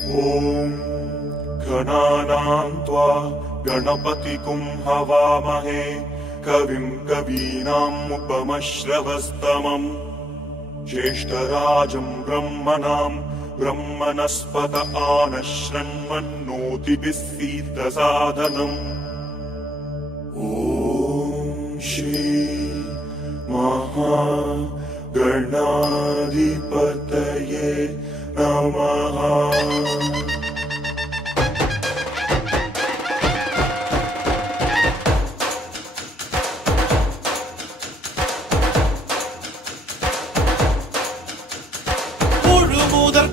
ॐ गणानां त्वा गणपतिगुं हवामहे कविं कवीनाम् उपमश्रवस्तमम् ज्येष्ठराजं ब्रह्मणां ब्रह्मणस्पत आनश्रण्वन्नोतिभिः सीदसादनम्। ॐ श्री महागणाधिपतये नमः।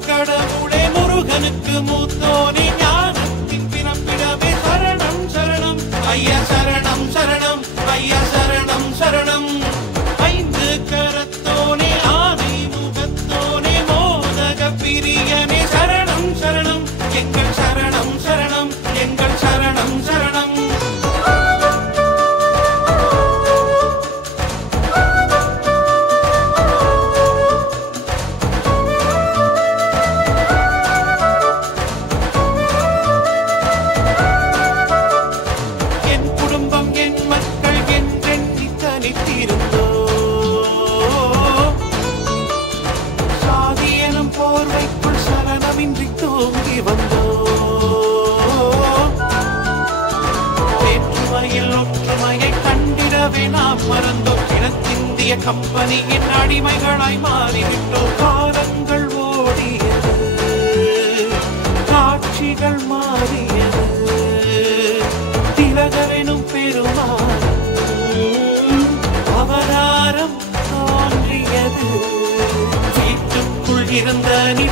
கடவுளே முருகனுக்கு மூத்தோனே ஞானத்தின் பிறப்பிடமே சரணம் சரணம் ஐயா சரணம் சரணம் ஐயா சரணம் சரணம். ஐந்து கரத்தோனே ஆனை முகத்தோனே மோதக பிரியனே சரணம் சரணம் எங்கள் சரணம் சரணம் எங்கள் சரணம் சரணம். சாதியனும் போர்வைக்குள் சலனமின்றி தூங்கி வந்தோம். வேற்றுமையில் ஒற்றுமையை கண்டிடவே நாம் மறந்தோம். கிழக்கிந்திய கம்பெனியின் அடிமைகளாய் மாறிவிட்டோம். காலங்கள் ஓடியது, காட்சிகள் மாறியது. திலகரெனும் பெருமாள் அவதாரம் தோன்றியது. வீட்டுக்குள் இருந்த நீ